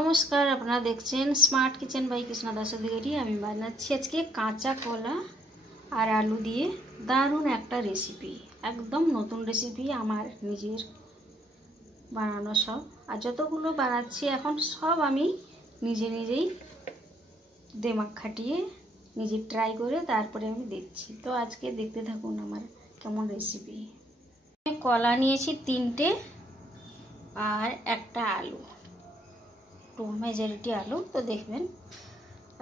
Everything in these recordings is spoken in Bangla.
নমস্কার, আপনারা দেখছেন smart kitchen by Krishna Das Adhikari. আমি বানাচ্ছি আজকে কাঁচা কলা আর আলু দিয়ে দারুণ একটা রেসিপি, একদম নতুন রেসিপি, আমার নিজের বানানো সব। আর যতগুলো বানাচ্ছি এখন সব আমি নিজেই দিমাগ খাটিয়ে নিজে ট্রাই করে তারপরে আমি দিচ্ছি। তো আজকে দেখতে থাকুন আমার কেমন রেসিপি। কলা নিয়েছি 3টে আর একটা আলু, মেজরিটি আলু। তো দেখবেন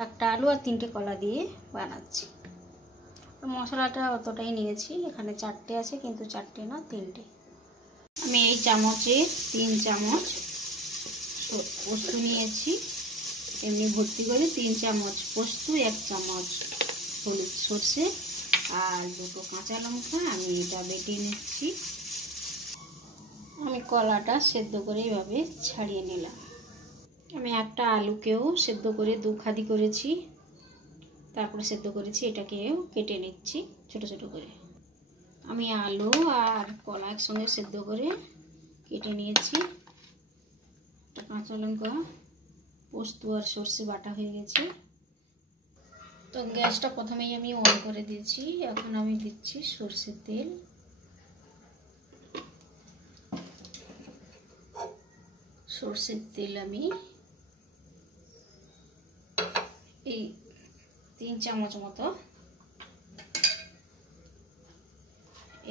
একটা আলু আর 3টে কলা দিয়ে বানাচ্ছি। মশলাটা অতটাই নিয়েছি, এখানে 4টে আছে কিন্তু 4টে না 3টে। আমি এই চামচে 3 চামচ পোস্ত নিয়েছি, এমনি ভর্তি করে 3 চামচ পোস্ত, 1 চামচ হলুদ সর্ষে আর 2টো কাঁচা লঙ্কা। আমি এটা বেটে নিচ্ছি। আমি কলাটা সেদ্ধ করে এইভাবে ছাড়িয়ে নিলাম। আমি একটা আলুকেও সেদ্ধ করে 2 খাদি করেছি, তারপরে সেদ্ধ করেছি। এটাকেও কেটে নিচ্ছি ছোট ছোট করে। আমি আলু আর কলা একসঙ্গে সেদ্ধ করে কেটে নিয়েছি। কাঁচা লঙ্কা, পোস্ত আর সর্ষে বাটা হয়ে গেছে। তো গ্যাসটা প্রথমেই আমি অন করে দিয়েছি। এখন আমি দিচ্ছি সর্ষের তেল। সর্ষের তেল আমি এই 3 চামচ মতো,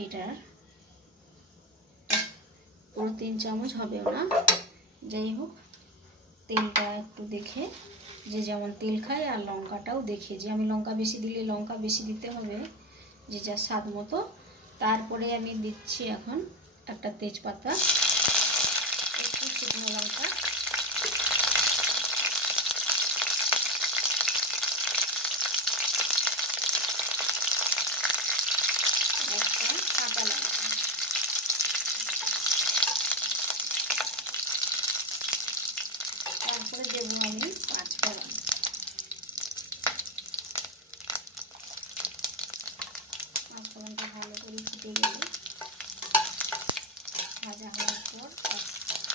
এটা পুরো 3 চামচ হবে না, যাই হোক তেলটা একটু দেখে, যে যেমন তেল খায়, আর লঙ্কাটাও দেখে, যে আমি লঙ্কা বেশি দিলে লঙ্কা বেশি দিতে হবে, যে যা স্বাদ মতো। তারপরে আমি দিচ্ছি এখন একটা তেজপাতা, একটু শুকনো লঙ্কা, একটা কাঁচা লঙ্কা, তারপরে দেবো আমি 5 ফোড়ন। ফোড়নটা ভালো করে ফুটে গেলে, ভাজা হওয়ার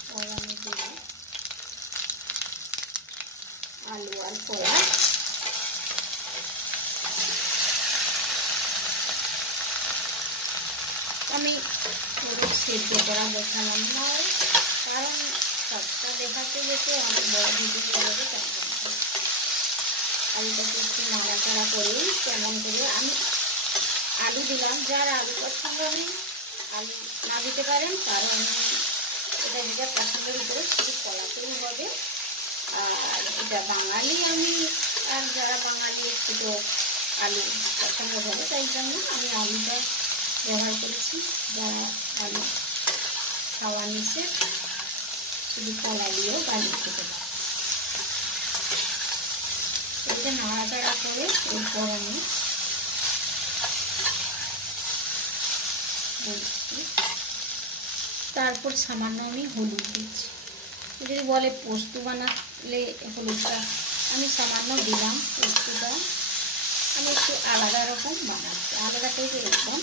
পর আমি দেবো আলু আর কলা। আমি পুরো সেদ্ধ করা দেখালাম না, কারণ সবটা দেখাতে যেতে অনেক বড় ভিডিও হয়ে যাবে। তার জন্য আলুটাকে একটু নাড়াচাড়া করে কেমন করে আমি আলু দিলাম। যার আলু পছন্দ নেই আলু না দিতে পারেন, কারণ এটা যেটা পছন্দের উপরে, শুধু কলাতেই হবে। আর এটা বাঙালি আমি, আর যারা বাঙালি একটু তো আলু পছন্দ হবে, তাই জন্য আমি আলুটা ব্যবহার করেছি। যারা আলু খাওয়া নিষেধ, শুধু কলা দিয়েও বানিয়ে খেতে পারে। এটা নাড়াচাড়া করে এরপর আমি তারপর সামান্য আমি হলুদ দিচ্ছি। যদি বলে পোস্ত বানালে হলুদটা আমি সামান্য দিলাম। পোস্তটা আমি একটু আলাদা রকম বানাচ্ছি, আলাদা টাইপের একদম,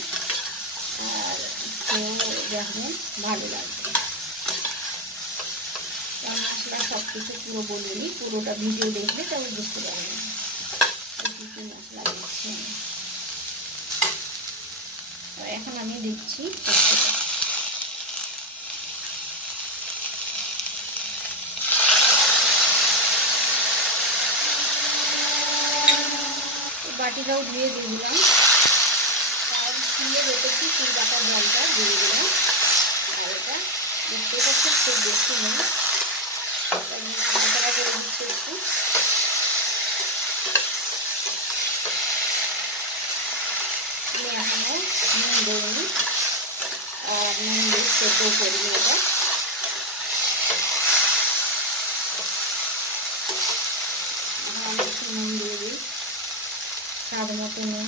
আর খেয়েও দেখবেন ভালো লাগবে। মশলা সব কিছু পুরো বলিনি, পুরোটা ভিডিও দেখলে তবে বুঝতে পারবেন কী কী মশলা দিচ্ছি। এখন আমি দিচ্ছি পোস্তটা। বাটিটাও ধুয়ে দিয়ে দিলাম, আর ফুলে রেখেছি ফুল বাটা জলটা দিয়ে দিলাম। আর এটা দেখতে পাচ্ছি খুব বেশি নেই, নাড়াচাড়া করে দিচ্ছি একটু। আমি এখনো নুন দেইনি, আর নুন দিয়ে সেদ্ধ করিনি এটা। এখন আমি একটু নুন দিয়ে দিই, স্বাদ মতো নুন।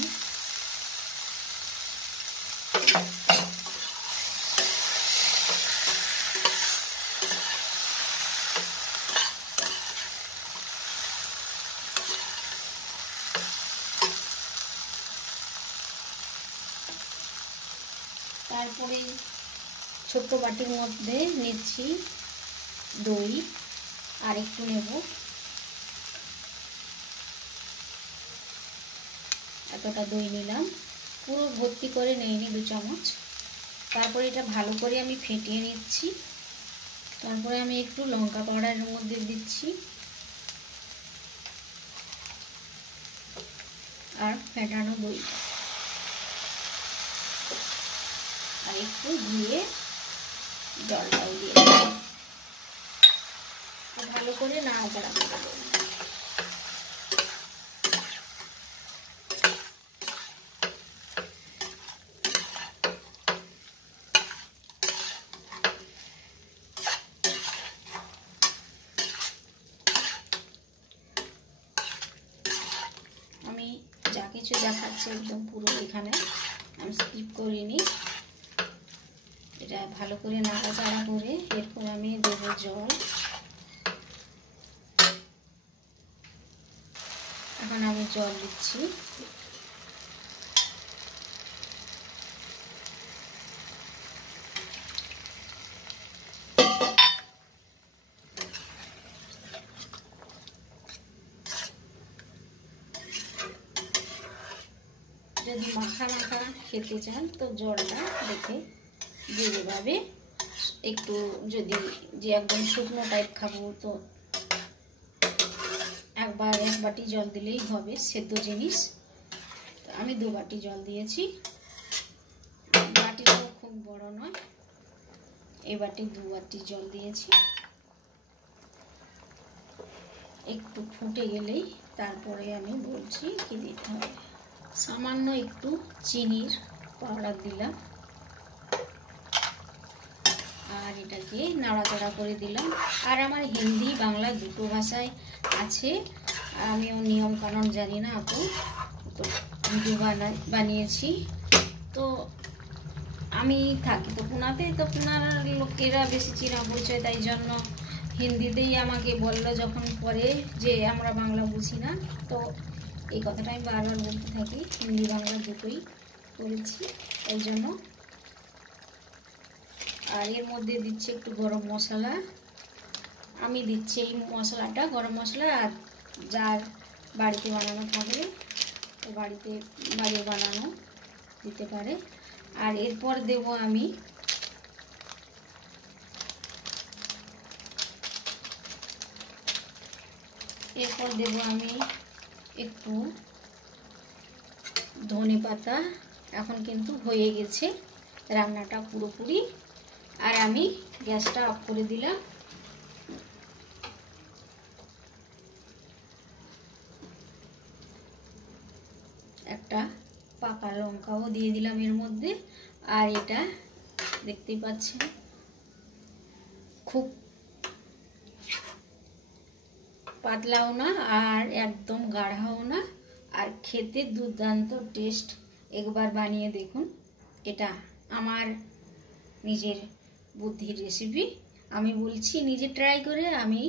তারপরে ছোট্ট বাটির মধ্যে নিচ্ছি দই, আর একটু নেব, এতটা দই নিলাম, পুরো ভর্তি করে নিইনি 2 চামচ। তারপরে এটা ভালো করে আমি ফেটিয়ে নিচ্ছি। তারপরে আমি একটু লঙ্কা পাউডারের মধ্যে দিচ্ছি আর ফেটানো দই, আর একটু ধুয়ে জলটাও দিয়ে ভালো করে নাড়াচাড়া করে দেবো। আমি যা কিছু দেখাচ্ছি একদম পুরো এখানে আমি স্কিপ করিনি। এটা ভালো করে নাড়াচাড়া করে এরপর আমি দেবো জল। এখন আমি জল দিচ্ছি। যদি মাখা মাখা খেতে চান তো জলটা দেখে দিয়ে দেবে। একটু যদি যে একদম শুকনো টাইপ খাবো তো 1 বাটি জল দিলেই হবে, সেদ্ধ জিনিস। তো আমি 2 বাটি জল দিয়েছি, বাটিটাও খুব বড় নয়, এই বাটি 2 বাটি জল দিয়েছি। একটু ফুটে গেলেই তারপরে আমি বলছি কি দিতে হবে। সামান্য একটু চিনির পাউডার দিলাম আর এটাকে নাড়াচাড়া করে দিলাম। আর আমার হিন্দি বাংলা দুটো ভাষায় আছে, আমিও নিয়ম কানুন জানি না তো ভিডিও বানিয়েছি। তো আমি থাকি তো পুনাতে, তো পুনার লোকেরা বেশি চেনা পরিচয়, তাই জন্য হিন্দিতেই আমাকে বললো যখন পরে যে আমরা বাংলা বুঝি না। তো এই কথাটা আমি বারবার বলতে থাকি, হিন্দি বাংলা দুটোই করেছি এই জন্য। আর এর মধ্যে দিচ্ছি একটু গরম মশলা। আমি দিচ্ছি এই মশলাটা, গরম মশলা, আর যার বাড়িতে বানানো থাকলে তো বাড়িতে বানানো দিতে পারে। আর এরপর দেব আমি একটু ধনে পাতা। এখন কিন্তু হয়ে গেছে রান্নাটা পুরোপুরি। আর আমি গ্যাসটা অফ করে দিলাম। একটা পাকা লঙ্কাও দিয়ে দিলাম এর মধ্যে। আর এটা দেখতেই পাচ্ছেন খুব পাতলাও না আর একদম গাঢ়াও না, আর খেতে দুর্দান্ত টেস্ট। একবার বানিয়ে দেখুন, এটা আমার নিজের বুদ্ধির রেসিপি, আমি বলছি নিজে ট্রাই করে আমি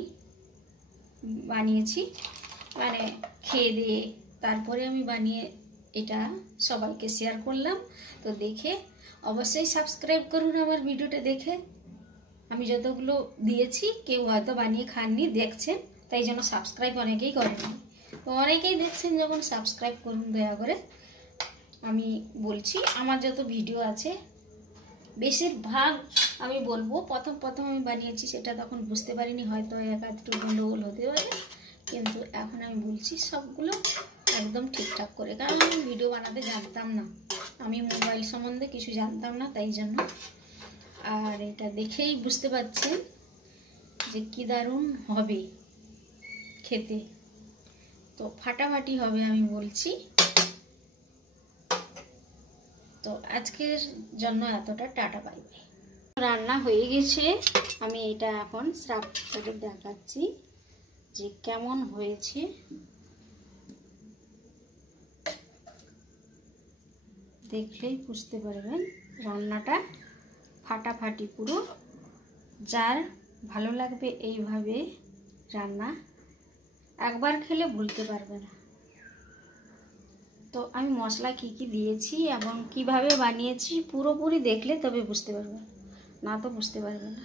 বানিয়েছি, মানে খেয়ে দিয়ে তারপরে আমি বানিয়ে এটা সবাইকে শেয়ার করলাম। তো দেখে অবশ্যই সাবস্ক্রাইব করুন আমার ভিডিওটা দেখে। আমি যতগুলো দিয়েছি কেউ হয়তো বানিয়ে খাননি, দেখছেন, তাই জন্য সাবস্ক্রাইব অনেকেই করেননি। তো অনেকেই দেখছেন যখন সাবস্ক্রাইব করুন দয়া করে। আমি বলছি আমার যত ভিডিও আছে বেশিরভাগ আমি বলবো প্রথম আমি বানিয়েছি, সেটা তখন বুঝতে পারিনি, হয়তো 1-2 গন্ডগোল হতে পারে, কিন্তু এখন আমি বলছি সবগুলো একদম ঠিকঠাক করে, কারণ আমি ভিডিও বানাতে জানতাম না, আমি মোবাইল সম্বন্ধে কিছু জানতাম না, তাই জন্য। আর এটা দেখেই বুঝতে পারছেন যে কি দারুণ হবে খেতে, তো ফাটাফাটি হবে আমি বলছি। তো আজকের জন্য এতটা, টাটা বাই বাই। রান্না হয়ে গেছে, আমি এটা এখন সার্ভ করে দেখাচ্ছি যে কেমন হয়েছে। দেখলেই বুঝতে পারবেন রান্নাটা ফাটাফাটি পুরো। যার ভালো লাগবে এইভাবে রান্না, একবার খেলে ভুলতে পারবে না। তো আমি মশলা কি কি দিয়েছি এবং কিভাবে বানিয়েছি পুরোপুরি দেখলে তবে বুঝতে পারবেন, না তো বুঝতে পারবে না।